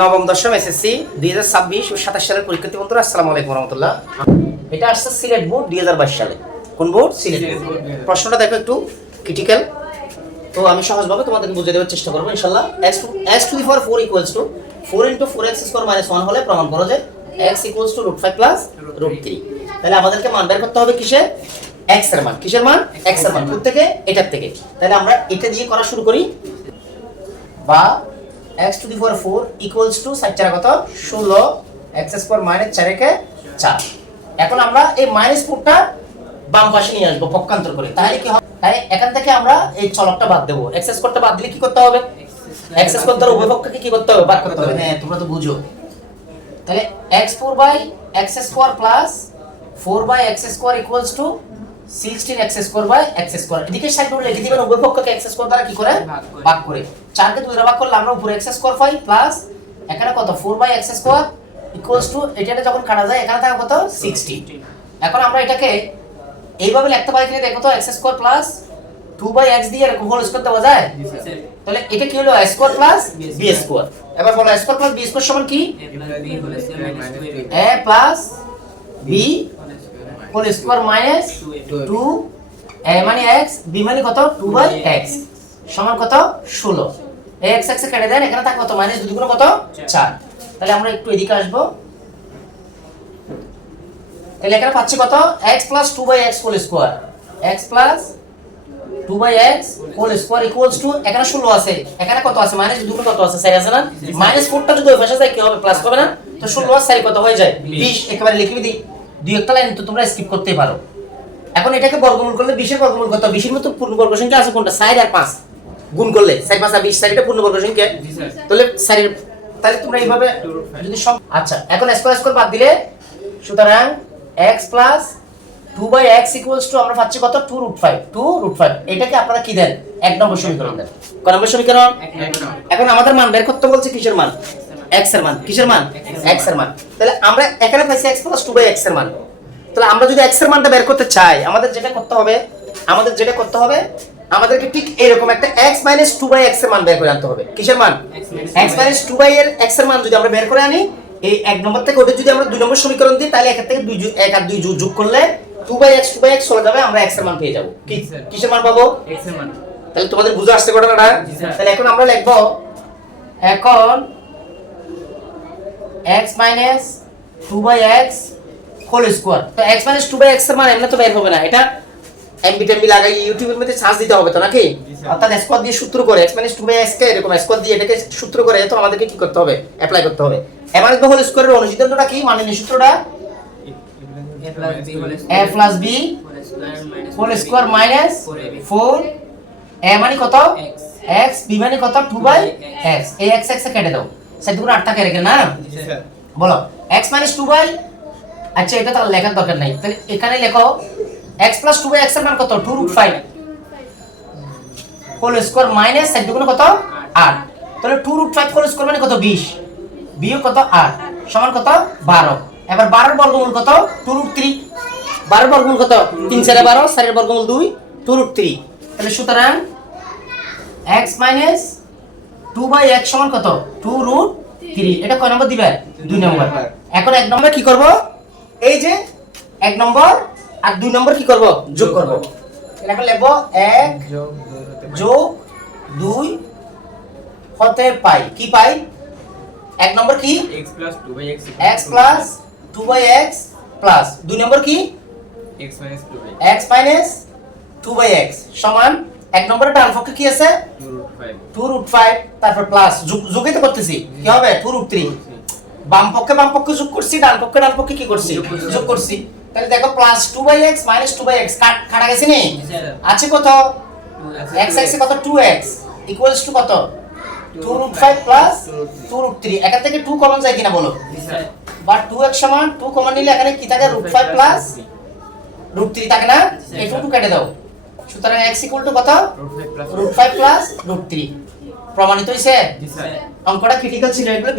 নবম দশম এসএসসি 2026 ও 27 সালের পরীক্ষার্থী বন্ধুরা আসসালামু আলাইকুম রাহমাতুল্লাহ। এটা আসছে সিলেট বোর্ড 2022 সালে। কোন বোর্ড? সিলেট বোর্ড। প্রশ্নটা দেখো একটু ক্রিটিক্যাল, তো আমি সহজভাবে তোমাদেরকে বুঝিয়ে দেওয়ার চেষ্টা করব ইনশাআল্লাহ। x to the power 4 equals to 4 into 4x square minus 1 হলে প্রমাণ করো যে x equals to √5 plus √3। তাহলে আমাদেরকে মান বের করতে হবে কিসে? x এর মান। কিসের মান? x এর মান। কোথা থেকে? এটার থেকে। তাহলে আমরা এটা দিয়ে করা শুরু করি। বা x to the power 4 equals to 4 চার কত? 16 x square minus 4 কে 4। এখন আমরা এই -4টা বাম পাশে নিয়ে আসবো পক্ষান্তর করে। তাহলে কি হবে? তাই এখান থেকে আমরা এই চলকটা বাদ দেব। x স্কয়ারটা বাদ দিলে কি করতে হবে? x স্কয়ার দ্বারা উভয় পক্ষকে কি করতে হবে? ভাগ করতে হবে। হ্যাঁ, তোমরা তো বুঝো। তাহলে x4 by x square plus 4 by x square equals to 16x square by x square. এদিকে সাইড করে লিখে দিবেন উভয় পক্ষকে x স্কয়ার দ্বারা কি করে? ভাগ করে। 4 কে 2 দ্বারা ভাগ করলে আমরা উপরে x স্কয়ার পাই প্লাস এখানে কত? 4 by x square equals to এটা যখন কাটা যায় এখানে থাকে কত? 60। এখন আমরা এটাকে এইভাবে লিখতে পারি কিনা দেখো তো, x square plus 2 by x দিয়ে এরকম হোল স্কয়ার দেওয়া যায়? তাহলে এটা কি হলো? a square plus b square. এবার বলো a square plus b square সমান কি? a plus b whole square minus 2 a মানে x b মানে কত? 2 বাই x সমান কত? 16। এই x এ কেটে দেন, এখানে থাকে কত? মাইনাস 2 গুণ কত? 4। তাহলে আমরা একটু এদিকে আসব। তাহলে এখানে পাচ্ছি কত? x 2 by x whole square. x 2 by x whole square equals to এখানে 16 আছে, এখানে কত আছে? মাইনাস 2 গুণ কত আছে? 4 আছে না? -4টা যদি ওই পাশে যায় কি হবে? প্লাস হবে না? তো 16 আর 4 কত হয়ে যায়? 20। একেবারে লিখে দিই। দুই একটা লাইন তো তোমরা স্কিপ করতেই পারো। এখন এটাকে বর্গমূল করলে 20 এর বর্গমূল কত? 20 এর মতো পূর্ণবর্গ সংখ্যা আছে কোনটা? 4 আর 5 গুণ করলে 4 5 আর 20, 4 এটা পূর্ণবর্গ সংখ্যা। তাহলে 4 এর তাহলে তোমরা এইভাবে যদি সব আচ্ছা, এখন স্কয়ার স্কয়ার বাদ দিলে সুতরাং x 2 by x equals to আমরা পাচ্ছি কত? 2√5। এটাকে আপনারা কি দেন? 1 নম্বর সমীকরণ দেন। কত নম্বর সমীকরণ? এখন আমাদের মান বের করতে বলছে কিসের মান? x এর মান। কিসের মান? x এর মান। তাহলে আমরা এখানে পাইছি x 2 বাই x এর মান। তাহলে আমরা যদি x এর মানটা বের করতে চাই আমাদের যেটা করতে হবে আমাদেরকে ঠিক এরকম একটা x 2 বাই x এর মান বের করে আনতে হবে। কিসের মান? x 2 বাই x এর মান যদি আমরা বের করে আনি, এই 1 নম্বর থেকে ওটা যদি আমরা 2 নম্বর সমীকরণ দিই তাহলে এখান থেকে 1 আর 2 যোগ করলে 2 বাই x চলে যাবে, আমরা x এর মান পেয়ে যাব। কি কিসের মান পাবো? x এর মান। তাহলে তোমাদের বুঝে আসছে ঘটনাটা? তাহলে এখন আমরা লিখব এখন x 2 by x whole square. তো x 2 বাই x এর মান এমনি তো বের হবে না, এটা এমবি লাগাই ইউটিউবের মধ্যে সার্চ দিতে হবে তো নাকি? অর্থাৎ স্কয়ার দিয়ে সূত্র করে x 2 বাই x কে এরকম স্কয়ার দিয়ে এটাকে সূত্র করে তো আমাদেরকে কি করতে হবে? অ্যাপ্লাই করতে হবে। এবার হোল স্কয়ারের অনুসিদ্ধান্তটা কি? মানে সূত্রটা a plus b whole square minus 4 a মানে কত? x b মানে কত? 2 বাই x। এই x এ কেটে দাও, 7 গুণ 8 টাকা রেখে না বলো x 2 বাই। আচ্ছা, এটা তাহলে লেখার দরকার নাই, তাহলে এখানে লেখো x 2 বাই x এর মান কত? 2√5 হোল স্কয়ার মাইনাস 7 গুণ কত? 8। তাহলে 2√5 হোল স্কয়ার মানে কত? 20 বিয়োগ কত? 8 সমান কত? 12। এবার 12 এর বর্গমূল কত? 2√3। 12 এর বর্গমূল কত? 3 4 12, 4 এর বর্গমূল 2, 2√3। তাহলে সুতরাং x 2 বাই x সমান কত? 2√3। এটা কয় নম্বর দিবে? 2 নম্বর। এখন 1 নম্বর কি করব? এই যে 1 নম্বর আর 2 নম্বর কি করব? যোগ করব। এখন লিখব 1 যোগ 2 হতে পাই কি পাই? 1 নম্বর কি? x 2 বাই x প্লাস 2 নম্বর কি? x 2 বাই x সমান 1 নম্বরের ডান পক্ষে কি আছে? 2√5 তারপর প্লাস যোগই তো করতেছি, কি হবে? 2√3। বাম পক্ষে যোগ করছি, ডান পক্ষে কি করছি? যোগ করছি। তাহলে দেখো plus 2 by x minus 2 by x কাটা গেছে নি? আছে কত? x এ কত? 2x ইকুয়ালস টু কত? 2√5 প্লাস 2√3। এখান থেকে 2 কমন যায় কিনা বলো? বা 2x সমান 2 কমন নিলে এখানে কি থাকে? √5 প্লাস √3 থাকে না? এই 2 কেটে দাও। সুতরাং x ইকুয়াল টু কত? √5 প্লাস √3। প্রমাণিত হইছে? অঙ্কটা ক্রিটিক্যাল ছিল, এগুলো